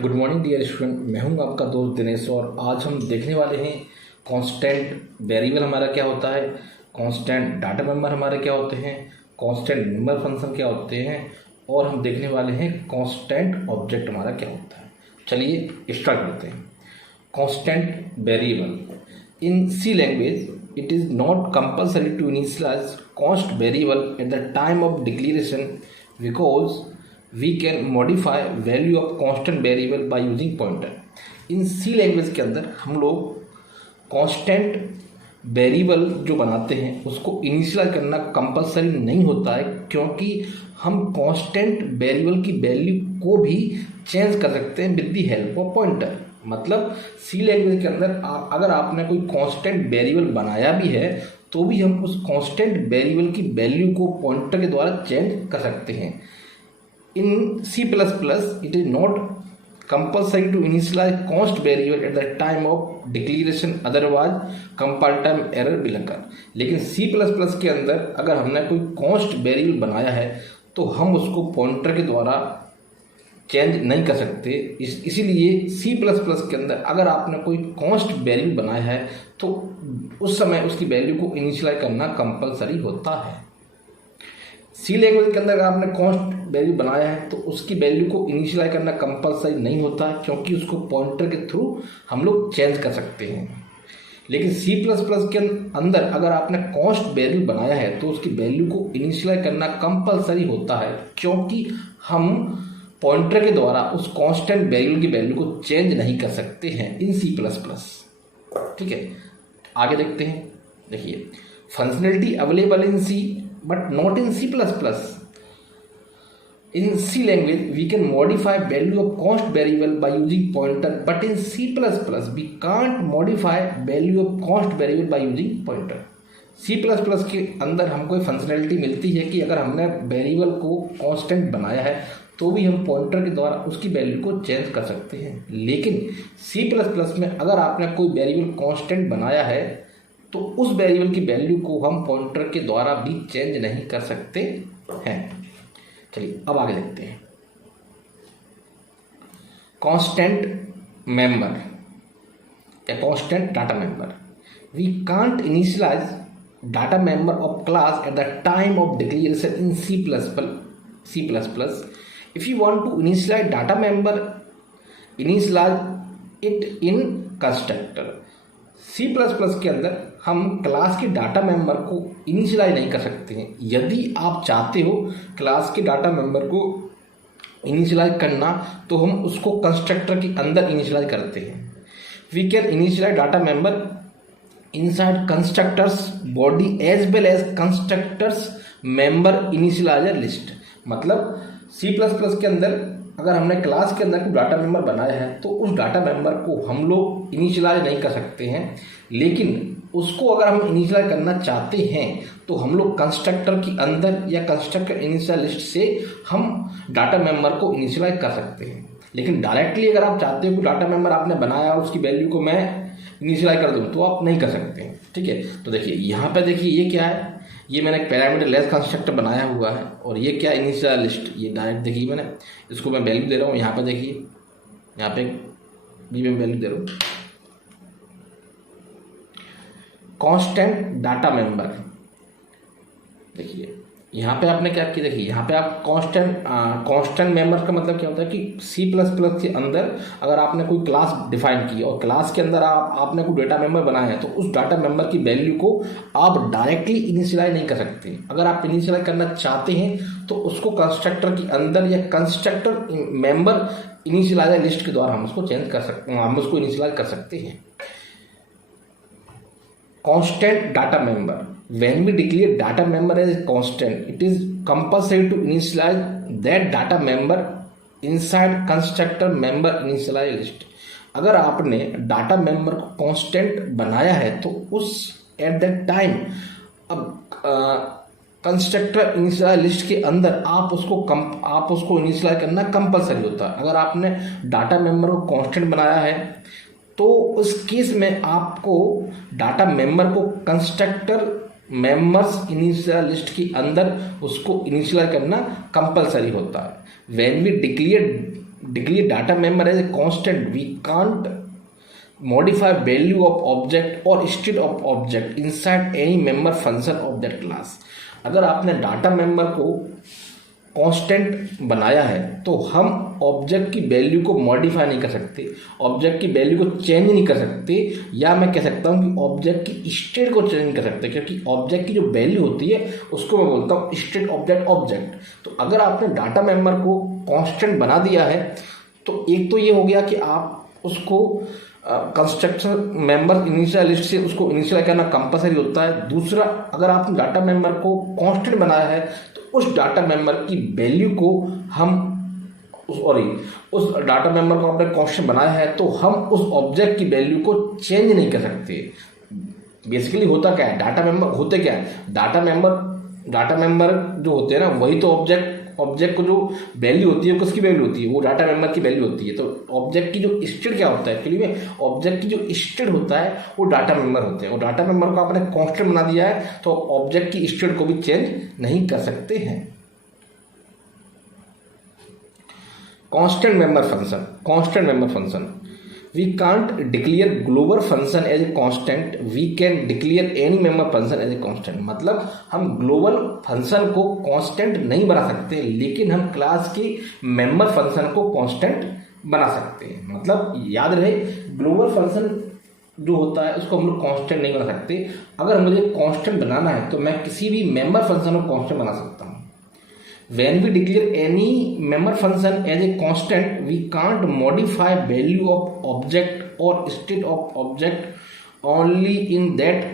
Good morning dear student. मैं हूं आपका दोस्त दिनेश और आज हम देखने वाले हैं कांस्टेंट वेरिएबल हमारा क्या होता है, कांस्टेंट डाटा मेंबर हमारे क्या होते हैं, कांस्टेंट मेंबर फंक्शन क्या होते हैं और हम देखने वाले हैं कांस्टेंट ऑब्जेक्ट हमारा क्या होता है। चलिए स्टार्ट करते हैं। Constant variable in C language it is not compulsory to initialize const variable at the time of declaration because we can modify value of constant variable by using pointer। In C language के अंदर हम लोग constant variable जो बनाते हैं उसको initialize करना compulsory नहीं होता है, क्योंकि हम कांस्टेंट वेरिएबल की वैल्यू को भी चेंज कर सकते हैं with the help of pointer. मतलब सी लैंग्वेज के अंदर अगर आपने कोई कांस्टेंट वेरिएबल बनाया भी है तो भी हम उस कांस्टेंट वेरिएबल की वैल्यू को पॉइंटर के द्वारा चेंज कर सकते हैं। In C++, it is not compulsory to initialize const variable at the time of declaration, otherwise compile time error will occur। लेकिन C++ के अंदर अगर हमने कोई const वेरिएबल बनाया है तो हम उसको पॉइंटर के द्वारा चेंज नहीं कर सकते। इसीलिए C++ के अंदर अगर आपने कोई const वेरिएबल बनाया है तो उस समय उसकी वैल्यू को इनिशियलाइज करना कंपलसरी होता है। सी लैंग्वेज के अंदर अगर आपने कांस्ट वैल्यू बनाया है तो उसकी वैल्यू को इनिशियलाइज करना कंपलसरी नहीं होता है, क्योंकि उसको पॉइंटर के थ्रू हम लोग चेंज कर सकते हैं। लेकिन सी प्लस प्लस के अंदर अगर आपने कांस्ट वैल्यू बनाया है तो उसकी वैल्यू को इनिशियलाइज करना कंपलसरी होता है, क्योंकि हम पॉइंटर के द्वारा उस कांस्टेंट वैल्यू की वैल्यू को चेंज नहीं कर सकते हैं इन सी प्लस प्लस। ठीक है, आगे देखते हैं। देखिए, functionality available in C but not in C++। In C language, we can modify value of const variable by using pointer, but in C++ we can't modify value of const variable by using pointer। C++ के अंदर हमको एक functionality मिलती है कि अगर हमने variable को कांस्टेंट बनाया है तो भी हम पॉइंटर के द्वारा उसकी वैल्यू को चेंज कर सकते हैं। लेकिन C++ में अगर आपने कोई वेरिएबल कांस्टेंट बनाया है तो उस वेरिएबल की वैल्यू को हम पॉइंटर के द्वारा भी चेंज नहीं कर सकते हैं। चलिए अब आगे देखते हैं। कांस्टेंट मेंबर या constant data member, we can't initialize data member of class at the time of declaration in C++। If you want to initialize data member, initialize it in constructor. C++ के अंदर हम class के data member को initialise नहीं कर सकते हैं। यदि आप चाहते हो क्लास के डाटा मेंबर को इनिशियलाइज करना तो हम उसको कंस्ट्रक्टर के अंदर इनिशियलाइज करते हैं। We can initialize data member inside constructors body as well as constructors member initializer list. मतलब C++ के अंदर अगर हमने क्लास के अंदर कोई डाटा मेंबर बनाया है तो उस डाटा मेंबर को हम लोग इनिशियलाइज नहीं कर सकते हैं, लेकिन उसको अगर हम इनिशियलाइज करना चाहते हैं तो हम लोग कंस्ट्रक्टर के अंदर या कंस्ट्रक्टर इनिशियल लिस्ट से हम डाटा मेंबर को इनिशियलाइज कर सकते हैं। लेकिन डायरेक्टली अगर आप चाहते हो कि डाटा मेंबर आपने बनाया और उसकी वैल्यू को मैं इनिशियलाइज कर दूँ तो आप नहीं कर सकते हैं। ठीक है, तो देखिए यहाँ पे देखिए ये क्या है, ये मैंने एक पैरामीटर लेस कंस्ट्रक्टर बनाया हुआ है और ये क्या इनिशियल लिस्ट, ये डायरेक्ट देखिए मैंने इसको मैं वैल्यू दे रहा हूँ। यहाँ पे देखिए, यहाँ पे भी मैं वैल्यू दे रहा हूँ कांस्टेंट डाटा मेंबर। देखिए यहाँ पे आपने क्या किया, देखिए यहाँ पे आप कांस्टेंट मेंबर का मतलब क्या होता है कि C++ के अंदर अगर आपने कोई क्लास डिफाइन की और क्लास के अंदर आपने कोई डाटा मेंबर बनाया है तो उस डाटा मेंबर की वैल्यू को आप डायरेक्टली इनिशियलाइज नहीं कर सकते। अगर आप इनिशियलाइज करना चाहते हैं तो उसको कंस्ट्रक्टर के अंदर या कंस्ट्रक्टर मेंबर इनिशियलाइजर लिस्ट के द्वारा हम उसको चेंज कर सकते हैं, हम उसको इनिशियलाइज कर सकते हैं। Constant data member, when we declare data member as a constant, it is compulsory to initialize that data member inside constructor member initialize list। अगर आपने डाटा मेंबर को कांस्टेंट बनाया है तो उस एट दैट टाइम अब कंस्ट्रक्टर इनिशियलाइज लिस्ट के अंदर आप उसको इनिशियलाइज करना कंपलसरी होता है। अगर आपने डाटा मेंबर को कांस्टेंट बनाया है तो उस केस में आपको डाटा मेंबर को कंस्ट्रक्टर मेंबर्स इनिशियल लिस्ट के अंदर उसको इनिशियलाइज करना कंपलसरी होता है। When we declare declare data member as a constant, we can't modify value of object or state of object inside any member function of that class। अगर आपने data member को constant बनाया है तो हम ऑब्जेक्ट की वैल्यू को modify नहीं कर सकते, ऑब्जेक्ट की वैल्यू को चेंज नहीं कर सकते, या मैं कह सकता हूँ कि ऑब्जेक्ट की स्टेट को चेंज नहीं कर सकते, क्योंकि ऑब्जेक्ट की जो वैल्यू होती है उसको मैं बोलता हूँ स्टेट ऑब्जेक्ट ऑब्जेक्ट। तो अगर आपने डाटा मेंबर को कांस्टेंट बना दिया है तो एक तो ये हो गया कि आप उसको कंस्ट्रक्टर मेंबर इनिशियल लिस्ट से उसको इनिशियलाइज करना कंपलसरी होता है। दूसरा, अगर आपने डाटा मेंबर को कांस्टेंट बनाया है तो उस डाटा मेंबर की वैल्यू को हम उस डाटा मेंबर को आपने कांस्टेंट बनाया है तो हम उस ऑब्जेक्ट की वैल्यू को चेंज नहीं कर सकते। बेसिकली होता क्या है, डाटा मेंबर होते क्या है, डाटा मेंबर जो होते हैं ना वही तो ऑब्जेक्ट को जो वैल्यू होती है किसकी वैल्यू होती है, वो डाटा मेंबर की वैल्यू होती है। तो ऑब्जेक्ट की जो स्टेट क्या होता है, एक्चुअली में ऑब्जेक्ट की जो स्टेट होता है वो डाटा मेंबर होते हैं, और डाटा मेंबर को आपने कांस्टेंट बना दिया है तो ऑब्जेक्ट की स्टेट को भी चेंज नहीं कर सकते हैं। Constant member function we can't declare global function as a constant, we can declare any member function as a constant। मतलब हम ग्लोबल फंक्शन को कांस्टेंट नहीं बना सकते लेकिन हम क्लास की मेंबर फंक्शन को कांस्टेंट बना सकते हैं। मतलब याद रहे, ग्लोबल फंक्शन जो होता है उसको हम लोग कांस्टेंट नहीं बना सकते। अगर मुझे कांस्टेंट बनाना है तो मैं किसी भी मेंबर फंक्शन को कांस्टेंट बना सकता हूँ। When we declare any member function as a constant, we can't modify value of object or state of object only in that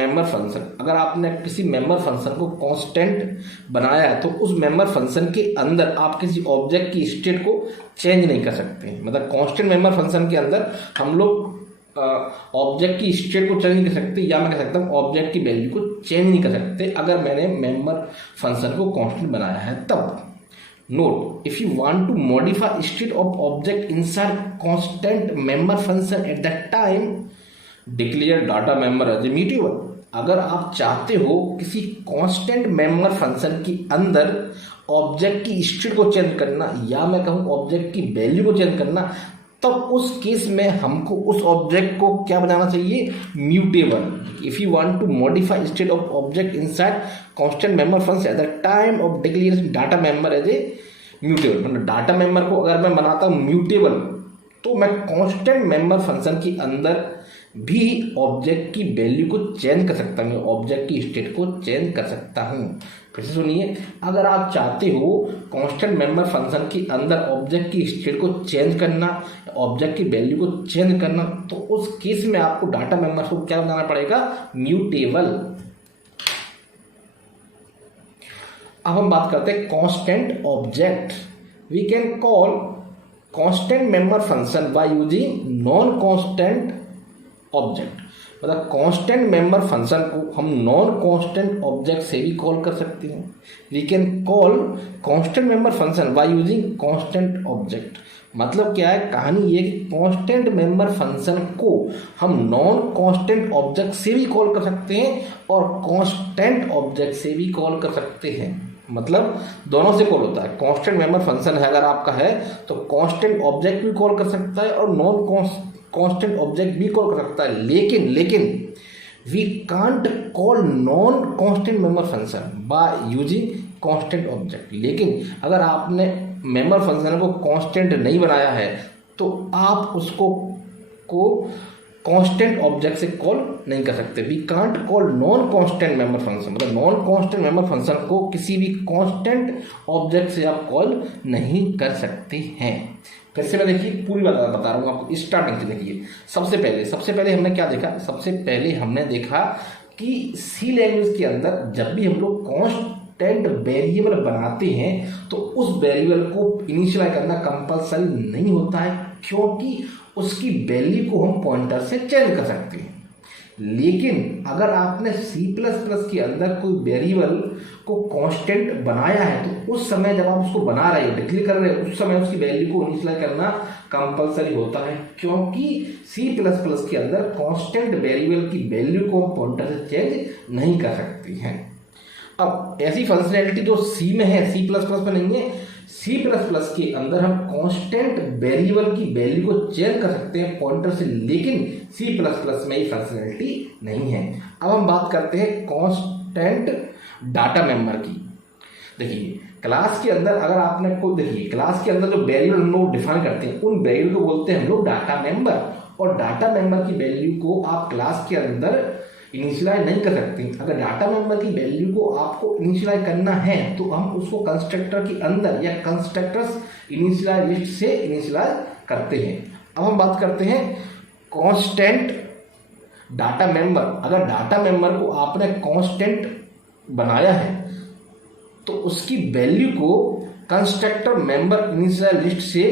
member function। अगर आपने किसी मेंबर फंक्शन को कांस्टेंट बनाया है तो उस मेंबर फंक्शन के अंदर आप किसी ऑब्जेक्ट की स्टेट को चेंज नहीं कर सकते। मतलब कांस्टेंट मेंबर फंक्शन के अंदर हम लोग ऑब्जेक्ट की स्टेट को चेंज नहीं कर सकते, या मैं कह सकता हूँ ऑब्जेक्ट की वैल्यू को चेंज नहीं कर सकते अगर मैंने मेंबर फंक्शन को कांस्टेंट बनाया है तब। Note, if you want to modify state of object inside constant member function at that time declare data member as immutable. अगर आप चाहते हो किसी कांस्टेंट मेंबर फंक्शन के अंदर ऑब्जेक्ट की स्टेट को चेंज करना, या मैं कहूँ ऑब्जेक्ट की वैल्यू को चेंज करना, तब उस केस में हमको उस ऑब्जेक्ट को क्या बनाना चाहिए, mutable. If you want to modify state of object inside constant member function at the time of declaration data member as a mutable. मतलब डाटा मेंबर को अगर मैं बनाता हूँ म्यूटेबल तो मैं कांस्टेंट मेंबर फंक्शन के अंदर भी ऑब्जेक्ट की वैल्यू को चेंज कर सकता हूँ, ऑब्जेक्ट की स्टेट को चेंज कर सकता हूँ। फिर से सुनिए, अगर आप चाहते हो कांस्टेंट मेंबर फंक्शन के अंदर ऑब्जेक्ट की स्टेट को चेंज करना, ऑब्जेक्ट की वैल्यू को चेंज करना, तो उस केस में आपको डाटा मेंबर को क्या बनाना पड़ेगा, म्यूटेबल। अब हम बात करते हैं constant object. We can call constant member function by using non constant object. मतलब कांस्टेंट मेंबर फंक्शन को हम नॉन कांस्टेंट ऑब्जेक्ट से भी कॉल कर सकते हैं। We can call constant member function by using constant object. मतलब क्या है, कहानी ये कि कांस्टेंट मेंबर फंक्शन को हम नॉन कांस्टेंट ऑब्जेक्ट से भी कॉल कर सकते हैं और कांस्टेंट ऑब्जेक्ट से भी कॉल कर सकते हैं। मतलब दोनों से कॉल होता है। कांस्टेंट मेंबर फंक्शन है अगर आपका है तो कांस्टेंट ऑब्जेक्ट भी कॉल कर सकता है और नॉन कांस्टेंट ऑब्जेक्ट भी कॉल कर सकता है। लेकिन we can't call non constant member function by using constant object. लेकिन अगर आपने मेंबर फंक्शन को कांस्टेंट नहीं बनाया है तो आप उसको कांस्टेंट ऑब्जेक्ट से कॉल नहीं कर सकते। We can't call non constant member function. मतलब नॉन कांस्टेंट मेंबर फंक्शन को किसी भी कांस्टेंट ऑब्जेक्ट से आप कॉल नहीं कर सकते हैं। फिर से मैं देखिए पूरी बात बता रहा हूँ आपको, स्टार्टिंग से देखिए। सबसे पहले हमने क्या देखा, सबसे पहले हमने देखा कि सी लैंग्वेज के अंदर जब भी हम लोग कांस्टेंट वेरिएबल बनाते हैं तो उस वेरिएबल को इनिशियलाइज करना कंपलसरी नहीं होता है, क्योंकि उसकी वैल्यू को हम पॉइंटर से चेंज कर सकते हैं। लेकिन अगर आपने C++ के अंदर कोई वेरिएबल को कांस्टेंट बनाया है तो उस समय जब आप उसको बना रहे हो, डिक्लेयर कर रहे हो, उस समय उसकी वैल्यू को इनिशियलाइज करना कंपलसरी होता है, क्योंकि C++ के अंदर कांस्टेंट वेरिएबल की वैल्यू को हम पॉइंटर से चेंज नहीं कर सकते हैं। अब ऐसी फंक्शनैलिटी जो C में है, C++ में नहीं है, सी प्लस प्लस के अंदर हम कांस्टेंट वेरिएबल की वैल्यू को चेंज कर सकते हैं पॉइंटर से, लेकिन सी प्लस प्लस में ये फंक्शनैलिटी नहीं है। अब हम बात करते हैं कांस्टेंट डाटा मेंबर की। देखिए क्लास के अंदर अगर आपने कोई, देखिए क्लास के अंदर जो वेरिएबल हम लोग डिफाइन करते हैं उन वेरिएबल को बोलते हैं हम लोग डाटा मेंबर, और डाटा मेंबर की वैल्यू को आप क्लास के अंदर इनिशियलाइज नहीं कर सकते। अगर डाटा मेंबर की वैल्यू को आपको इनिशियलाइज करना है तो हम उसको कंस्ट्रक्टर के अंदर या कंस्ट्रक्टर्स इनिशियलाइज लिस्ट से इनिशियलाइज करते हैं। अब हम बात करते हैं कांस्टेंट डाटा मेंबर। अगर डाटा मेंबर को आपने कांस्टेंट बनाया है तो उसकी वैल्यू को कंस्ट्रक्टर मेंबर इनिशियलाइज लिस्ट से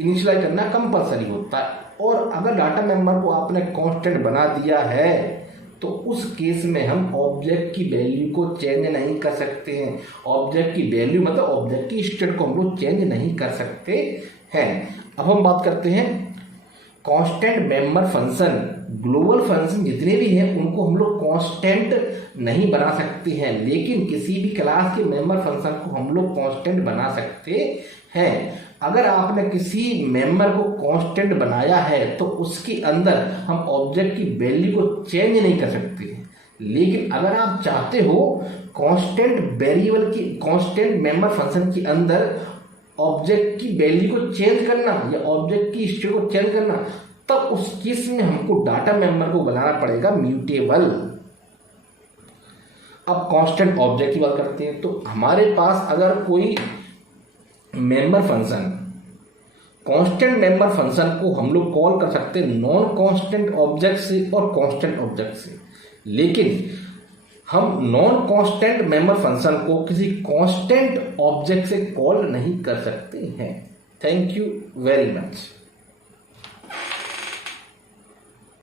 इनिशियलाइज करना कंपलसरी होता है, और अगर डाटा मेंबर को आपने कांस्टेंट बना दिया है तो उस केस में हम ऑब्जेक्ट की वैल्यू को चेंज नहीं कर सकते हैं। ऑब्जेक्ट की वैल्यू मतलब ऑब्जेक्ट की स्टेट को हम लोग चेंज नहीं कर सकते हैं। अब हम बात करते हैं constant member function. Global function जितने भी हैं उनको हम लोग कांस्टेंट नहीं बना सकते हैं, लेकिन किसी भी क्लास के मेंबर फंक्शन को हम लोग कांस्टेंट बना सकते हैं। अगर आपने किसी मेंबर को कांस्टेंट बनाया है तो उसके अंदर हम ऑब्जेक्ट की वैल्यू को चेंज नहीं कर सकते हैं, लेकिन अगर आप चाहते हो कांस्टेंट वेरिएबल की कांस्टेंट मेंबर फंक्शन के अंदर ऑब्जेक्ट की वैल्यू को चेंज करना या ऑब्जेक्ट की स्टेट को चेंज करना, तब उस केस में हमको डाटा मेंबर को बनाना पड़ेगा म्यूटेबल। अब कांस्टेंट ऑब्जेक्ट की बात करते हैं तो हमारे पास अगर कोई member function, constant member function को हम लोग कॉल कर सकते हैं नॉन कांस्टेंट ऑब्जेक्ट से और कांस्टेंट ऑब्जेक्ट से, लेकिन हम नॉन कांस्टेंट मेंबर फंक्शन को किसी कांस्टेंट ऑब्जेक्ट से कॉल नहीं कर सकते हैं। Thank you very much.